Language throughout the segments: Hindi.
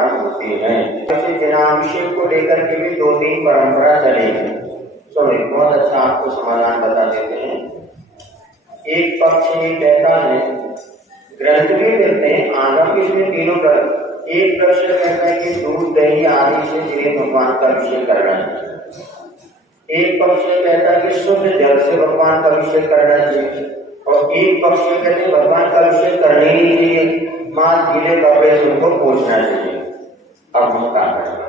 प्रारंभ होती है। ऐसे जनाभिषेक को लेकर के भी 2-3 परंपरा चलेगी। चलो एक बहुत अच्छा आपको समाधान बता देते हैं। एक पक्ष ये कहता है, ग्रंथ भी मिलते हैं, आगम इसमें तीनों कर। एक पक्ष कहता है कि दूध दही आदि से जिन्हें भगवान का अभिषेक करना है। एक पक्ष कहता है कि शुद्ध जल से भगवान का अभिषेक करना चाहिए, और एक पक्ष कहते हैं भगवान का अभिषेक करने ही चाहिए, मां गीले कपड़े से उनको पोंछना चाहिए। अब हम क्या करेंगे?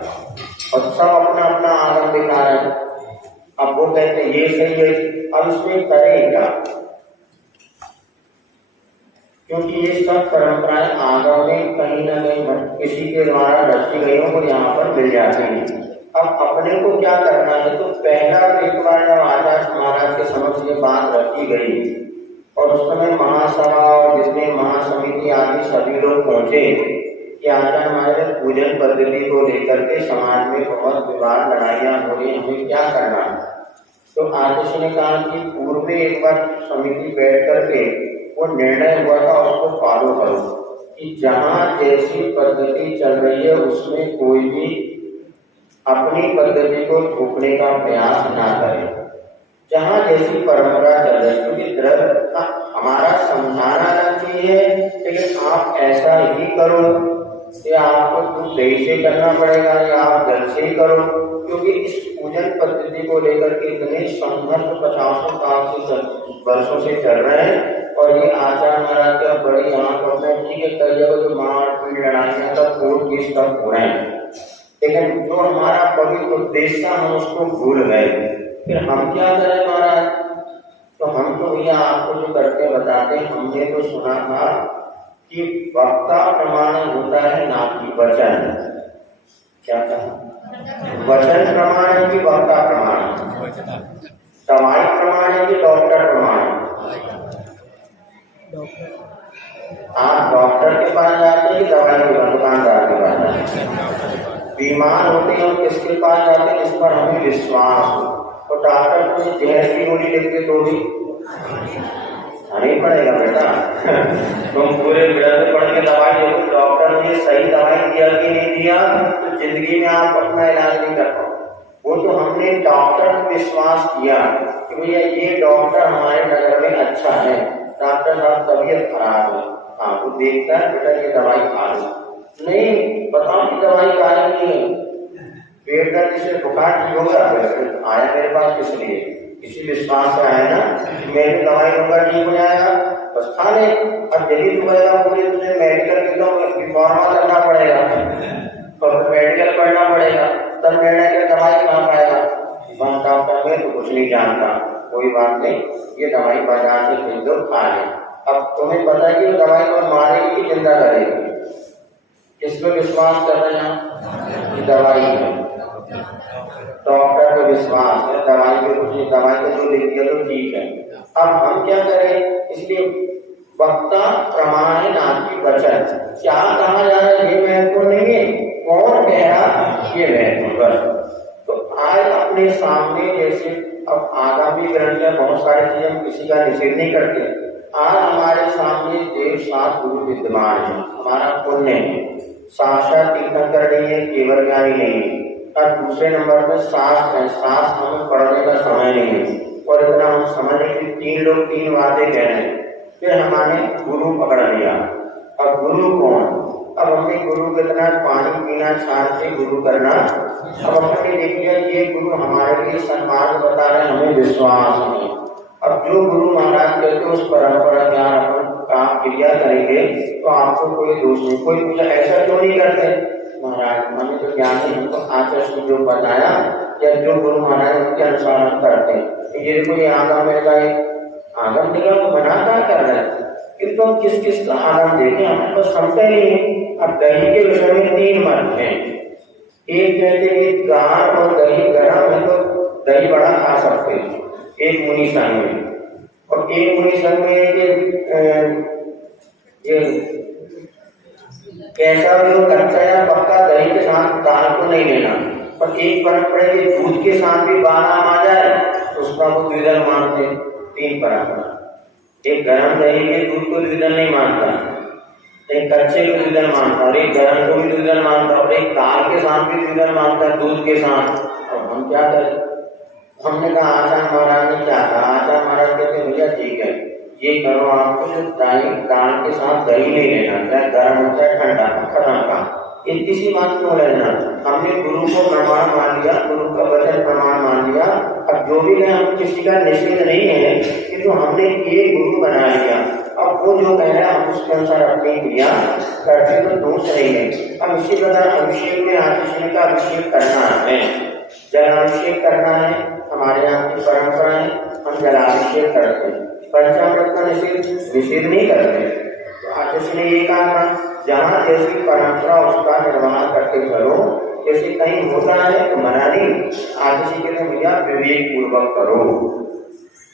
और सब अपना अपना आगम दिखा रहे हैं। अब वो कहते हैं ये सही है, अब इसमें करेगा, क्योंकि ये सब परंपराएं आगम में कहीं ना कहीं किसी के द्वारा रची गई को यहाँ पर मिल जाती हैं। अब अपने को क्या करना है? तो पहला एक बार जब आचार्य महाराज के समक्ष ये बात रखी गई और उस समय महासभा और जिसमें महासमिति आदि सभी लोग पहुंचे कि आचार्य महाराज पूजन पद्धति को लेकर के समाज में बहुत विवाद लड़ाइयां हो रही, हमें क्या करना है? तो आचार्य ने कहा कि पूर्व में एक बार समिति बैठ करके वो निर्णय हुआ था, उसको फॉलो करो कि जहां जैसी पद्धति चल रही है उसमें कोई भी अपनी पद्धति को थोपने का प्रयास ना करे। जहां जैसी परंपरा चल रही है, क्योंकि हमारा समझाना ना चाहिए लेकिन आप ऐसा ही करो या आपको कुछ दही से करना पड़ेगा या आप जल से ही करो, क्योंकि इस पूजन पद्धति को लेकर के इतने संघर्ष 50 वर्षों से चल रहे हैं। और ये आचार्य महाराज का बड़ी यहाँ पर ठीक है, कई जगह जो मारपीट लड़ाइयाँ का कोर्ट केस तक हो रहे हैं, लेकिन जो हमारा पवित्र उद्देश्य हम उसको भूल गए। फिर हम क्या करें महाराज? तो हम तो भैया आपको जो करके बताते, हमने तो सुना था कि वक्ता प्रमाण होता है ना कि वचन। क्या कहा? वचन प्रमाण है कि वक्ता प्रमाण? दवाई प्रमाण है कि डॉक्टर प्रमाण? आप डॉक्टर के पास जाते हैं कि दवाई के दुकानदार के पास जाते हैं? बीमार होते हैं और किसके पास जाते हैं जिस पर हमें विश्वास हो। तो डॉक्टर को जहर की गोली लिखते तो भी नहीं पड़ेगा बेटा। तुम पूरे ग्रंथ पढ़ के दवाई दो, डॉक्टर ने सही दवाई दिया कि नहीं दिया, तो जिंदगी में आप अपना इलाज नहीं कर पाओ। वो तो हमने डॉक्टर को विश्वास किया कि भैया ये डॉक्टर हमारे नगर में अच्छा है, डॉक्टर साहब तबीयत खराब है, हाँ वो देखता है बेटा ये दवाई खा लो। नहीं बताओ कि दवाई खाई नहीं है, पेट दर्द से बुखार ठीक होगा, आया मेरे पास किस लिए? इसी विश्वास से आया ना, मेरी दवाई लूंगा ठीक हो जाएगा, बस खा ले। अब यदि तुम्हें पूरी तुझे मेडिकल की फॉर्मा करना पड़ेगा और मेडिकल पढ़ना पड़ेगा, तब निर्णय के दवाई खा पाएगा। डॉक्टर में तो कुछ नहीं जानता, कोई बात नहीं, ये दवाई बाजार से खरीद दो, खा ले। अब तुम्हें पता है कि दवाई को मारेगी कि जिंदा करेगी? किस पर विश्वास कर रहे हैं? कि दवाई है, डॉक्टर को विश्वास है, दवाई पे कुछ नहीं, दवाई को जो लिख दिया तो ठीक है। अब हम क्या करें? इसलिए वक्ता प्रमाण है ना कि वचन। क्या कहा जा रहा है ये महत्वपूर्ण नहीं है, कौन कह रहा ये महत्वपूर्ण। तो आज अपने सामने जैसे अब आगामी ग्रंथ में बहुत सारी चीजें हम किसी का निषेध नहीं करते, आज हमारे सामने देव सात गुरु विद्यमान है, हमारा पुण्य है, साक्षात तीर्थंकर नहीं है, केवल ज्ञानी नहीं है। और दूसरे नंबर पर शास्त्र है, शास्त्र हमें पढ़ने का समय नहीं है और इतना हम समझ कि 3 लोग 3 बातें कह रहे हैं। फिर हमारे गुरु पकड़ लिया। अब गुरु कौन? अब हमने गुरु कितना पानी पीना, छान से गुरु करना। अब हमने देख लिया ये गुरु हमारे लिए सन्मार्ग बता रहे हैं, हमें विश्वास नहीं। अब जो गुरु महाराज कहते उस परंपरा के आप क्रिया करेंगे तो आपको कोई दोष नहीं। कोई पूछा ऐसा क्यों नहीं करते? महाराज हमें तो ज्ञान नहीं, हमको आचार्य ने जो बताया या जो गुरु महाराज उनके अनुसार हम करते हैं। ये कोई आगम में का आगम निगम बना कर रहे हैं, किंतु हम किस किस का आगम देखें हमें तो समझते नहीं है। अब दही के विषय में 3 मत हैं। एक कहते हैं गाढ़ और दही गर्म है तो दही बड़ा खा सकते हैं, एक मुनि संघ में, और एक मुनि संघ में ये कैसा भी हो कच्चा या पक्का दही के साथ दाल को नहीं लेना। और एक परंपरा के दूध के साथ भी बादाम आ जाए तो उसका वो द्विदल मानते। 3 परंपरा। एक गर्म दही के दूध को द्विदल नहीं मानता, एक कच्चे को द्विदल मानता और एक गर्म को भी द्विदल मानता और एक दाल के साथ भी द्विदल मानता है, दूध के साथ। और हम क्या करें? हमने कहा आचार्य महाराज ने क्या कहा? आचार्य महाराज कहते भैया ठीक है, ये करो, आपको जो दाल के साथ दही नहीं लेना, चाहे गर्म हो चाहे ठंडा, खत्म का। ये किसी बात को लेना, हमने गुरु को प्रमाण मान लिया, गुरु का वचन प्रमाण मान लिया। अब जो भी है, हम किसी का निषेध नहीं है, किंतु हमने ये गुरु बना लिया। अब वो जो कह रहा है हम उसके अनुसार अपनी क्रिया करते तो दोष नहीं है। अब इसी प्रकार अभिषेक में आतिशय का अभिषेक करना है, जलाभिषेक करना है, हमारे यहाँ की परंपरा है, हम जलाभिषेक करते हैं। पंचामृत का निषेध नहीं करते। तो आतिशय ने ये कहा जहाँ जैसी परंपरा उसका निर्वाह करके चलो, जैसे कहीं होता है तो मना नहीं, आतिशय के लिए भैया विवेक पूर्वक करो।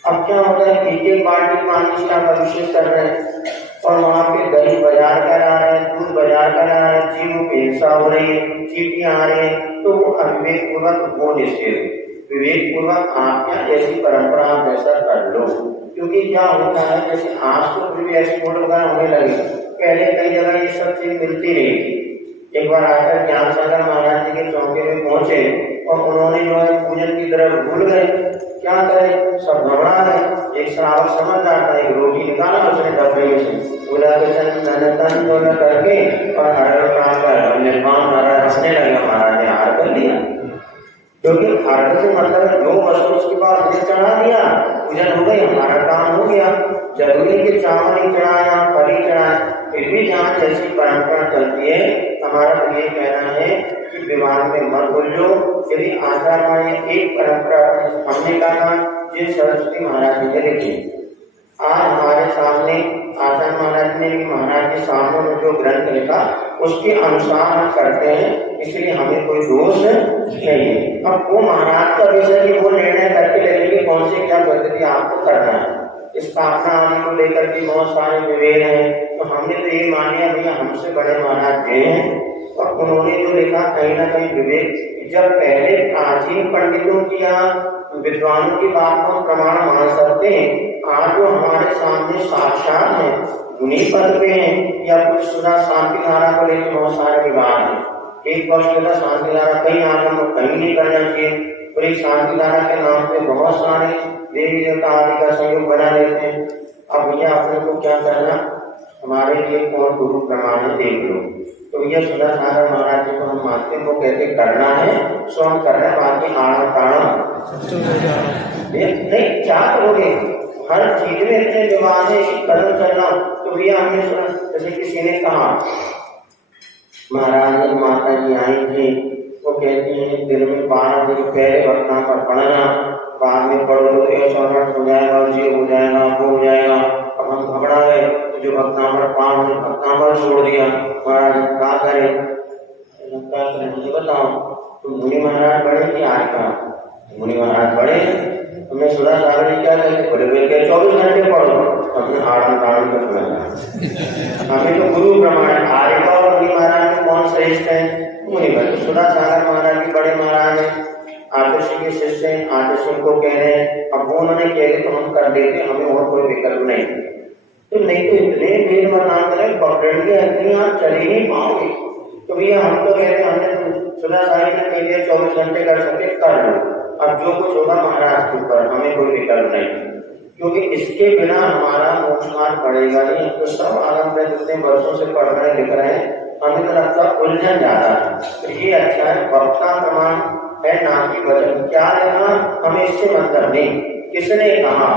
अब क्या होता है, एक बाल्टी पानी से आप अभिषेक कर रहे हैं और वहाँ पे दही बाजार कर आ रहा है, दूध बाजार कर आ रहा है, जीवों की हिंसा हो रही है, चीटियां आ रही है, तो वो अविवेक पूर्वक वो निषेध। विवेक पूर्वक आप क्या ऐसी परंपरा आप ऐसा कर लो। क्योंकि क्या होता है, जैसे आज तो फिर भी एक्सपोर्ट वगैरह होने लगे, पहले कई जगह ये सब चीज मिलती नहीं थी। एक बार आकर ज्ञान सागर महाराज जी के चौके में पहुंचे और उन्होंने जो है पूजन की तरफ भूल गए, क्या करें, सब घबरा गए। एक श्रावक समझ आता है, रोटी निकाला उसने डब्बे में से, पूरा तन करके और हर काम कर निर्माण हंसने लगे। महाराज ने हार कर लिया, क्योंकि अर्घ से मतलब जो वस्तु उसके पास हमने चढ़ा दिया, पूजन हो गई, हमारा काम हो गया। जरूरी कि चावल ही चढ़ाया, फल ही चढ़ाया, फिर भी जहाँ जैसी परंपरा चलती है, हमारा तो ये कहना है कि विवाह में मत उलझो। यदि आचार्य ने एक परंपरा हमने कहा जिन सरस्वती महाराज जी ने लिखी, आज हमारे सामने आचार्य महाराज ने भी महाराज के सामने जो ग्रंथ लिखा उसके अनुसार हम करते हैं, इसलिए हमें कोई दोष नहीं है। अब वो महाराज का विषय कि वो निर्णय करके लेंगे कौन से क्या पद्धति आपको करना है। स्थापना आदि को लेकर के बहुत सारे विवेक हैं, तो हमने तो ये मान लिया भैया हमसे बड़े महाराज गए हैं और उन्होंने जो लिखा कहीं ना कहीं विवेक। जब पहले प्राचीन पंडितों की या विद्वानों की बात को प्रमाण मान सकते हैं, आज जो हमारे सामने साक्षात है, उन्हीं पद पे हैं या कुछ सुना शांति धारा को लेकर बहुत सारे विवाद हैं। एक वर्ष में शांति धारा कहीं आगम कहीं नहीं करना चाहिए, और एक शांति धारा के नाम पे बहुत सारे देवी देवता आदि का सहयोग बना लेते हैं। अब भैया अपने को क्या करना, हमारे लिए कौन गुरु प्रमाण है देख लो। तो भैया सुधा सागर महाराज जी को हम मानते हैं, वो कहते करना है सो हम कर रहे हैं, बाकी आड़ा ताड़ा नहीं क्या करोगे। हर चीज में इतने विवाद है, कदम चलना। तो भैया हमने सुना, जैसे किसी ने कहा महाराज माता जी आई थी, वो कहती है दिन में 12 दिन पहले वक्ता पर पढ़ना, बाद में पढ़ो तो ऐसा हो जाएगा, ये हो जाएगा, वो हो जाएगा। अब हम घबरा गए, तो जो वक्तांबर 5 दिन वक्तांबर छोड़ दिया। महाराज क्या करें, मुझे बताओ, तुम मुनि महाराज बड़े कि आज का मुनि महाराज बड़े, तुमने सुधा सागर जी क्या कहते बड़े बेल के 24 घंटे पढ़ो, हमने आड़न ताड़न को सुना। हमें तो गुरु प्रमाण आर्य और मुनि महाराज में कौन श्रेष्ठ है, मुनि महाराज। सुधा सागर महाराज भी बड़े महाराज है, आदर्शी के शिष्य हैं, आदर्शी को कह रहे हैं। अब वो उन्होंने कह तो हम कर देते, हमें और कोई विकल्प नहीं। तो नहीं तो इतने भेद मत करें, पकड़िए इतनी आप चल ही नहीं पाओगे। तो भैया हम तो कहते हमने तो सुधा सागर ने कह दिया 24 घंटे कर सकते, कर लो। अब जो कुछ होगा महाराज के ऊपर, हमें कोई विकल्प नहीं, क्योंकि इसके बिना हमारा मोक्ष मार्ग बढ़ेगा नहीं। तो सब आगम में जितने वर्षों से पढ़ रहे लिख रहे हैं, हमें तो लगता उलझन ज्यादा है। तो ये अच्छा है, वक्ता प्रमाण है ना कि वचन क्या लेना, हमें इससे मतलब नहीं किसने कहा।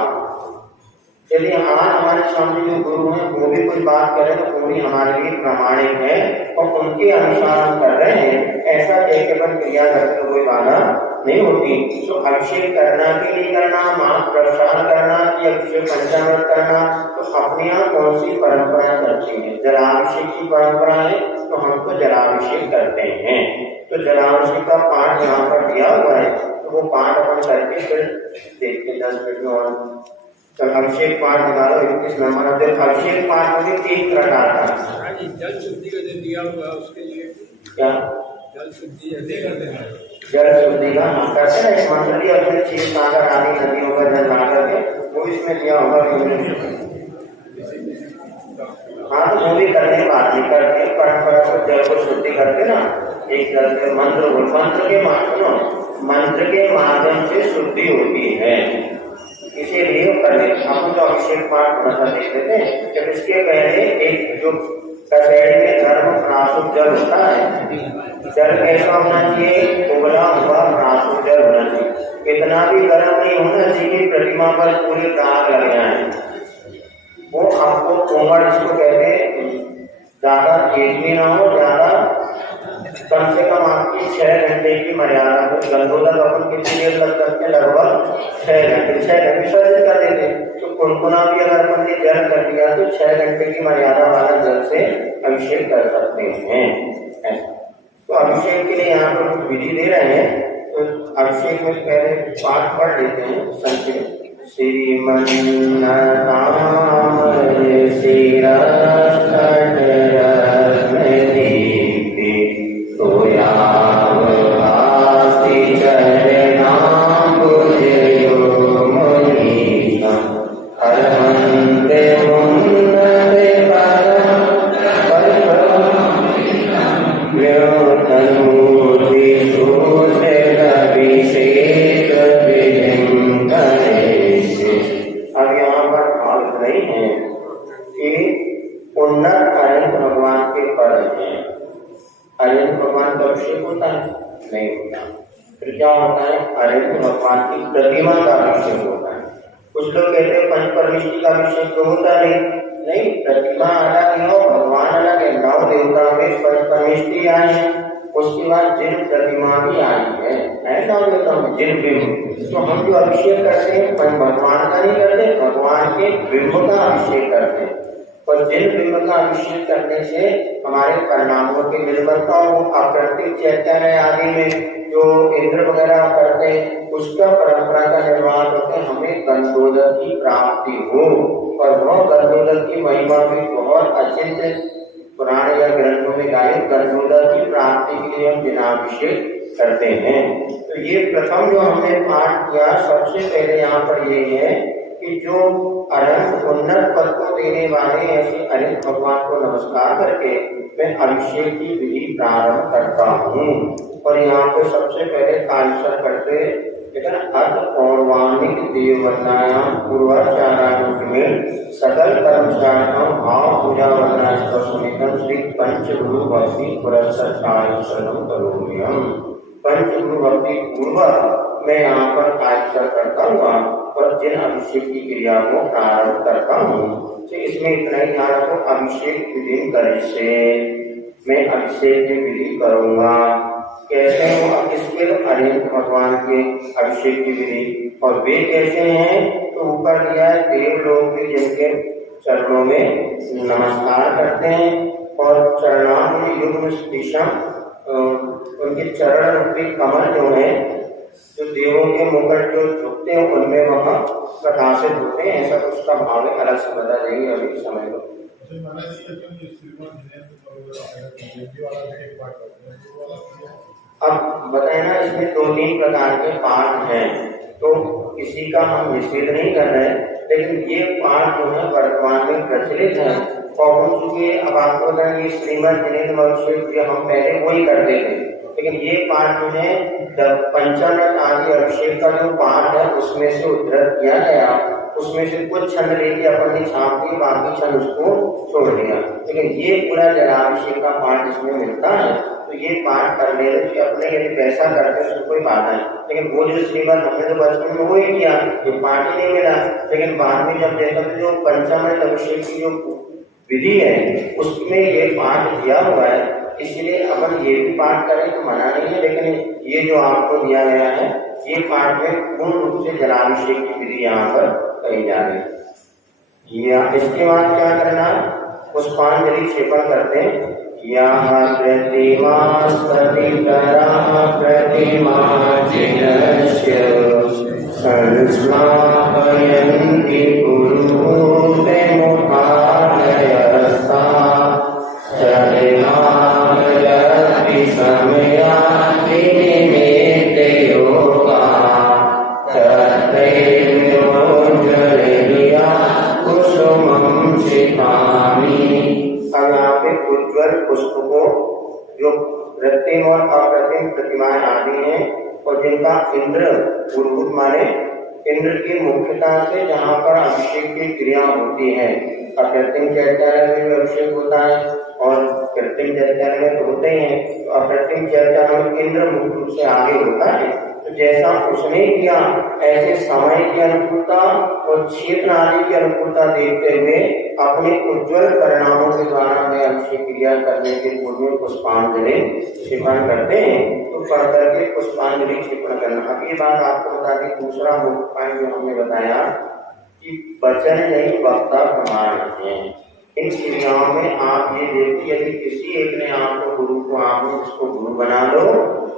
यदि आज हमारे सामने जो गुरु हैं वो भी कोई बात करें तो पूरी हमारे लिए प्रामाणिक है और उनके अनुसार हम कर रहे हैं, ऐसा कह के अपन क्रिया करते कोई बाधा नहीं होती। तो अभिषेक करना कि नहीं करना, मां प्रसाद करना कि अभिषेक पंचामृत करना, तो अपने यहाँ कौन सी परंपरा चलती है। जलाभिषेक की परंपरा है तो हम तो जलाभिषेक करते हैं। तो जलाभिषेक का पाठ यहाँ पर दिया हुआ है, तो वो पाठ अपन करके फिर देखते 10 मिनट में। और अभिषेक पाठ निकालो 21 नंबर। अभिषेक पाठ में 3 प्रकार का जल शुद्धि का जो दिया हुआ है उसके लिए क्या जल शुद्धि कर देना, जल शुद्धि का करते ना इस मंत्र दिया उसमें क्षीर सागर आदि नदियों का जल ला करके वो इसमें दिया होगा। हाँ तो वो भी करने की बात नहीं करते, परंपरा से जल को शुद्धि करके ना एक तरह से मंत्र के माध्यम से शुद्धि होती है, इसीलिए करने। हम तो अभिषेक पाठ थोड़ा सा देख लेते हैं। जब इसके पहले एक जो कचहरी में गर्म प्रासुप जल होता है, जल कैसा होना चाहिए, उबला हुआ प्रासुप जल होना चाहिए, इतना भी गर्म नहीं होना चाहिए प्रतिमा पर पूरे दाग लग जाए। वो आपको कोमल, इसको कहते हैं, ज्यादा तेज भी ना हो, ज्यादा कम से कम आपकी 6 घंटे की मर्यादा हो। गंधोदक अपन कितनी देर लग सकते हैं, लगभग 6 घंटे। 6 घंटे विसर्जित कर देते हैं, तो कुनकुना भी अगर अपन ने जल कर दिया तो 6 घंटे की मर्यादा वाला जल से अभिषेक कर सकते हैं। तो अभिषेक के लिए यहाँ पर कुछ विधि दे रहे हैं, तो अभिषेक में पहले पाठ पढ़ लेते हैं संक्षिप्त। श्रीमन्नारायण भगवान की प्रतिमा का अभिषेक होता है। कुछ लोग कहते हैं पंच परमेष्टि का अभिषेक तो होता नहीं, प्रतिमा अलग है और भगवान अलग है। 9 देवता में पंच परमेष्टि आई है, उसके बाद जिन प्रतिमा भी आई है 9 देवता में जिन बिंब। तो हम जो अभिषेक करते हैं भगवान का नहीं करते, भगवान के बिंब का अभिषेक करते हैं। और जिन बिंब का अभिषेक करने से हमारे परिणामों की निर्भरता हो, अप्राकृतिक चैतन्य आदि में जो इंद्र वगैरह करते हैं उसका परंपरा का निर्वाह करके हमें गंधोदक की प्राप्ति हो। और वह गंधोदक की महिमा भी बहुत अचिंत्य पुराण या ग्रंथों में गायित गंधोदक की प्राप्ति के लिए हम जिनाभिषेक करते हैं। तो ये प्रथम जो हमने पाठ किया, सबसे पहले यहाँ पर ये है कि जो अनंत उन्नत पद को देने वाले ऐसे अनंत भगवान को नमस्कार करके मैं अभिषेक की विधि प्रारंभ करता हूँ। और यहाँ पे सबसे पहले कालसर करते लेकिन अर्थ पौर्वाणिक देववंदनायाम पूर्वाचार्यों में सकल कर्मचारियों भाव पूजा वंदना समेतम श्री पंचगुरु भक्ति पुरस्कार शरणम करोम्यहम्। पंचगुरु भक्ति पूर्वक मैं यहाँ पर कालसर करता हुआ और जिन अभिषेक की क्रिया को प्रारंभ करता हूँ। तो इसमें इतना ही ध्यान रखो, अभिषेक विधि करे से मैं अभिषेक की विधि करूंगा। कैसे हो, किसके, अनंत भगवान के अभिषेक की विधि। और वे कैसे हैं, तो ऊपर दिया है देवलोक के जिनके चरणों में नमस्कार करते हैं और चरणाम युग्म दिशा, उनके चरण रूपी कमल जो है, जो देवों के मुकुट जो झुकते हैं उनमें वह प्रकाशित होते हैं। ऐसा कुछ का भाव है, अलग से बता देंगे अभी समय को। अब बताए ना, इसमें 2-3 प्रकार के पाठ हैं, तो किसी का हम निषेध नहीं कर रहे, लेकिन ये पाठ जो है वर्तमान में प्रचलित है। और चूंकि अब आपको बताएंगे श्रीमद जिनेन्द्र महोत्सव हम पहले वही करते थे, लेकिन ये पाठ जो है पंचामृत आदि अभिषेक का जो पाठ है उसमें से उद्धृत किया गया, उसमें से कुछ छंद लेके अपन ने छाप दी, बाकी छंद उसको छोड़ दिया। लेकिन ये पूरा जलाभिषेक का पाठ इसमें मिलता है, तो ये पाठ करने से अपने यदि पैसा करते तो कोई बात नहीं। लेकिन वो जो श्रीमद हमने तो बचपन में वही किया, ये पाठ ही नहीं मिला। लेकिन बाद में जब देखा तो जो पंचामृत अभिषेक की जो विधि है उसमें ये पाठ दिया हुआ है, इसलिए अपन ये भी पाठ करें तो मना नहीं है। लेकिन ये जो आपको दिया गया है ये पाठ में पूर्ण रूप से जलाभिषेक की विधि यहाँ पर कही जा रही है। या इसके बाद क्या करना, पुष्पांजलि क्षेपण करते हैं। या प्रतिमा प्रतिमा जिनस्य संस्मापयन्ति गुरुते मुखादयस्ता चरणामलति समयाति निमेते योगा तत्रैर्योजलिया कुसुमं शिखामि कृत्रिम और अकृत्रिम प्रतिमाएं आदि हैं और जिनका इंद्र पुरोहित माने इंद्र की मुख्यता से जहाँ पर अभिषेक की क्रिया होती है। अकृत्रिम चैत्यालय में भी अभिषेक होता है और कृत्रिम चैत्यालय में तो होते ही हैं। तो अकृत्रिम चैत्यालय में इंद्र मुख्य रूप से आगे होता है। तो जैसा उसने किया ऐसे समय की अनुकूलता और क्षेत्र आदि की अनुकूलता देखते हुए अपने उज्ज्वल परिणामों के द्वारा मैं अभिषेक क्रिया करने के पूर्व में पुष्पांजलि क्षिपण करते हैं। तो पढ़ करके पुष्पांजलि क्षिपण करना। अब ये बात आपको बता दी। दूसरा मुख्य पॉइंट जो हमने बताया कि वचन नहीं वक्ता प्रमाण है। इन क्रियाओं में आप ये देखिए, यदि किसी एक ने आपको गुरु को आपने उसको गुरु बना लो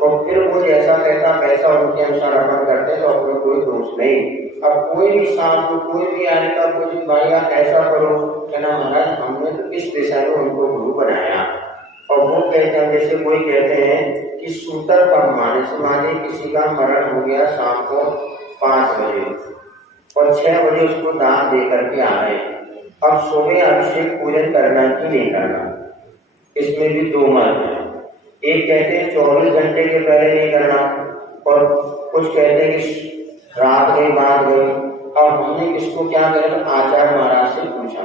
और फिर वो जैसा कहता वैसा उनके अनुसार अर्पण करते तो अपने कोई दोष नहीं। अब कोई भी साधु कोई भी आएगा कोई भी भाई ऐसा करो कहना महाराज हमने तो इस विषय में उनको गुरु बनाया और वो कहते हैं, जैसे कोई कहते हैं कि सूतर पर माने किसी का मरण हो गया शाम को 5 बजे और 6 बजे उसको दान दे करके आ रहे। अब सुबह अभिषेक पूजन करना कि नहीं करना, इसमें भी 2 मत हैं। एक कहते हैं 24 घंटे के पहले नहीं करना और कुछ कहते हैं कि रात गई बात गई। अब हमने किसको क्या करें, आचार्य महाराज से पूछा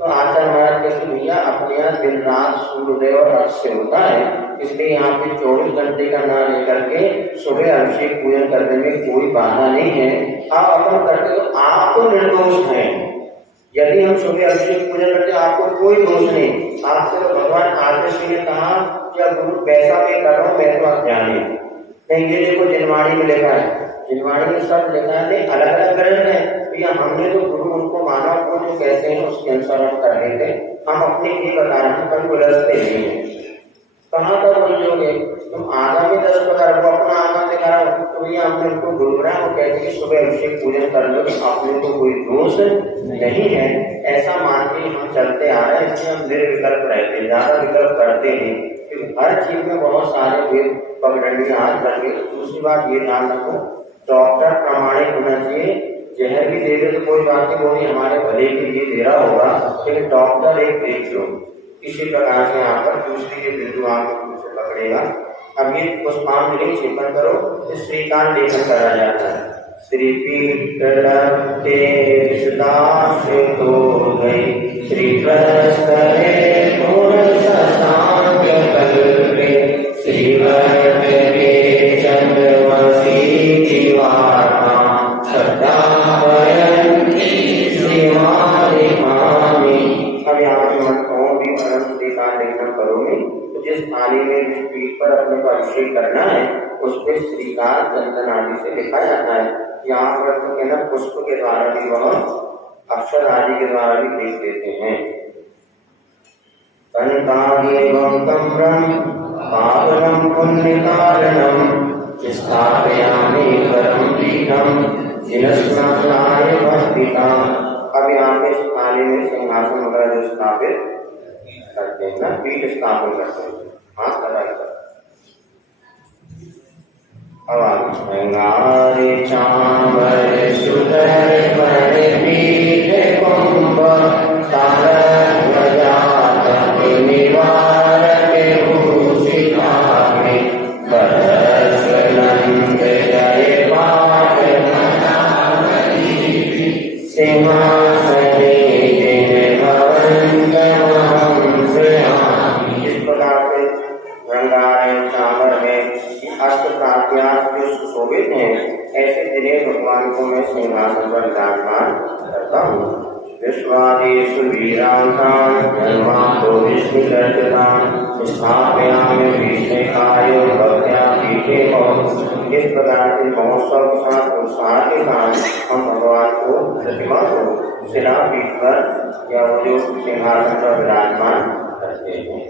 तो आचार्य महाराज कहते भैया अपने यहाँ दिन रात सूर्योदय और अस्त से होता है, इसलिए यहाँ पे 24 घंटे का ना लेकर के सुबह अभिषेक पूजन करने में कोई बाधा नहीं है। आप अपन करते तो आप तो निर्दोष हैं। यदि हम सुबह अभिषेक पूजन करते आपको कोई दोष नहीं। आपसे तो भगवान आदर्श ने कहा कि अब गुरु पैसा पे कर रहा हूँ मैं तो अज्ञानी नहीं। ये देखो जिनवाणी में लिखा है, जिनवाणी में सब लिखा है, अलग अलग ग्रंथ है। तो हमने तो गुरु उनको माना को जो कहते हैं उसके अनुसार हम कर लेते। हम अपने ये बता रहे हैं कभी उलझते नहीं है। कहाँ तक बोलोगे तुम आगा में 10 प्रकार वो अपना आगा दिखा रहा हो तो भैया हमने उनको गुरु बनाया। वो कहते हैं सुबह अभिषेक पूजन कर लो अपने को कोई दोष नहीं है। ऐसा मान के हम चलते आ रहे हैं, इसलिए हम निर्विकल्प रहते हैं, ज्यादा विकल्प करते हैं क्योंकि हर चीज में बहुत सारे वेद पगडंडी हाथ लगे। दूसरी बात ये ध्यान रखो डॉक्टर प्रामाणिक होना चाहिए। जहर भी दे दे तो कोई बात नहीं, वो भी हमारे भले के लिए दे रहा होगा, लेकिन डॉक्टर एक देख लो किसी प्रकार से यहाँ पर दूसरी के बिंदु आपको से पकड़ेगा। अब ये पुष्पांजलि क्षिपण करो तो श्रीकांत लेखन करा जाता है। श्री पीठ तो गई श्री जिस थाली में जिस पीठ पर अपने को अभिषेक करना है उस पर श्रीकांत चंदन आदि से लिखा जाता है। यहाँ पर तो कहना पुष्प के द्वारा भी वह अक्षर आदि के द्वारा भी लिख देते हैं। पावनम पुण्य कारणम स्थापयामि परम पीठम जिनस्नाय भक्तिका। अब यहाँ पे इस थाली में सिंहासन वगैरह जो स्थापित करते हैं ना, पीठ स्थापन करते हैं, हाथ लगाई कर अंगारे चांबर सुधर पर पीठ कुंभ तारक प्रजात निवारक भूषिता में बरस नंद जय पाठ सिंहासने जिन भवंत इस प्रकार से रंगारय चांबर है अष्ट प्रात्यास जो सुशोभित हैं ऐसे जिन्हें भगवान को मैं सिंहासन पर विराजमान करता हूँ। विश्वादेशु वीरांतान धर्मातो विष्णुदर्शनान स्थापयामि विष्णुकाय भक्त्या पीठे। इस प्रकार से महोत्सव के साथ उत्साह के साथ हम भगवान को प्रतिमा को शिला पीठ पर या वो जो सिंहासन पर विराजमान करते हैं।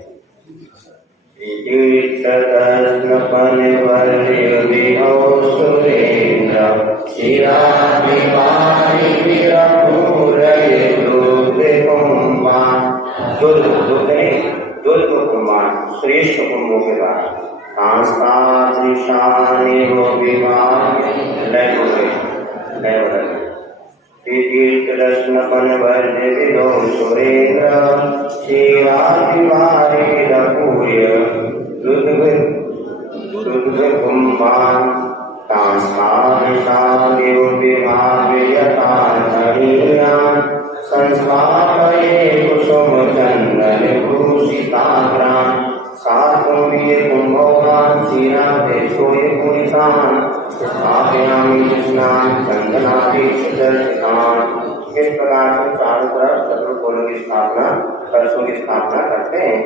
श्रेष्ठ कुंभों के बाद रुद्रकुम्भान् तांसादिशादेव विभाव्ययतान्महीयान् संस्वापये कुसुमचन्दनभूषिताग्रान् सात्वमीय कुम्भवान् क्षीरादेशोय पुनितान् स्थापयामि कृष्णान् चन्दनाभिषिक्तान्। इस प्रकार से चारों तरफ चतुर्कोलों की स्थापना, कलशों की स्थापना करते हैं।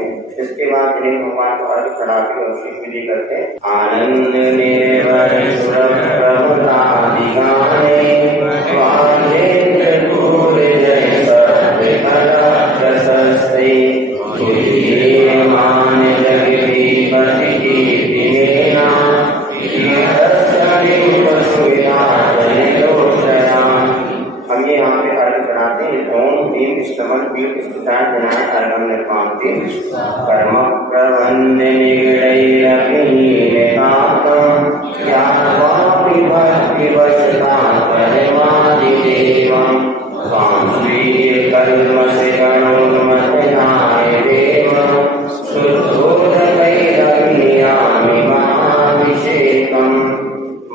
इसके बाद जिन्हें भगवान को अर्घ्य चढ़ाकर अभिषेक विधि करते हैं। आनंद निर्भर सुरभ प्रभुतादिगाने वाजेन्द्र पूरे जय सर्वकला प्रशस्ते मान जगदीपति कीर्तिनेना हम ये यहाँ पे अर्घ्य चढ़ाते हैं। ओम ह्रीं स्तमन पीठ स्थिताय जनाय अर्घं निर्मान्ति कर्म प्रबन्ध निगडैरभिनिवेदातं ज्ञात्वा विभक्तिवशता परमादिदेवं स्वां श्रीकल्मषे गणोन्मथनाय देवं शुद्धोदकैरभिनयामि महाभिषेकम्।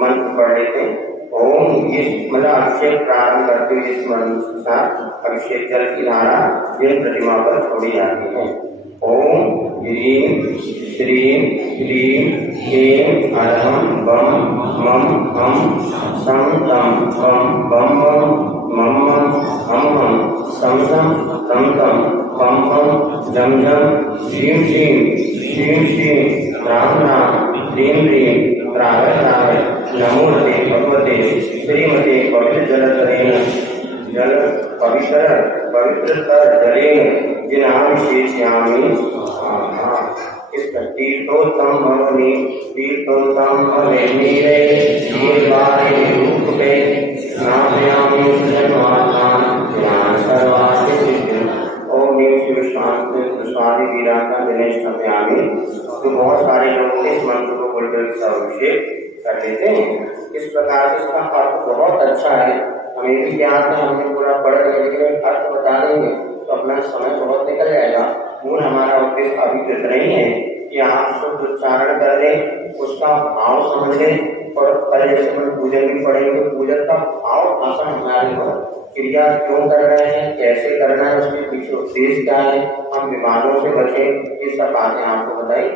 मंत्र पढ़ लेते हैं। ओम इस मतलब अभिषेक प्रारंभ करते हुए इस मंत्र के साथ अभिषेक जल की धारा जिन प्रतिमा पर छोड़ी जाती है। ओम ह्रीं श्रीं क्लीं ऐं अरहं बम मम हम सं तम बम बम बम मम मम हम हम सं सं तम तम बम बम जम जम श्रीं श्रीं श्रीं श्रीं राम राम ह्रीं ह्रीं रावय रावय नमोते भगवते श्रीमते पवित्र जलतरेण जल पवित्र जलेन जिनाभिषेचयामि। इस तीर्थोत्तम भवनि तीर्थोत्तम भवेन्नीरे निर्वाणे रूपे स्नापयामि जन्मात्मान ज्ञान सर्वास्य सिद्धिं। ओम नीम शिव शांति स्वामी वीरांका दिनेश नम्यामी। तो बहुत सारे लोग इस मंत्र को बोलकर अभिषेक कर लेते हैं। इस प्रकार से इसका अर्थ बहुत अच्छा है। हमें भी ज्ञान है, हमने पूरा पढ़ रहे, लेकिन अर्थ बता देंगे तो अपना समय बहुत निकल जाएगा। मूल हमारा उद्देश्य अभी तो इतना ही है कि आप शुद्ध उच्चारण कर लें, उसका भाव समझ लें और कल जैसे हम पूजन भी पढ़ेंगे, पूजन का भाव भाषण हमारे को क्रिया क्यों कर रहे हैं, कैसे करना है, उसके पीछे उद्देश्य क्या है, हम विवादों से बचें, ये सब बातें आपको बताई।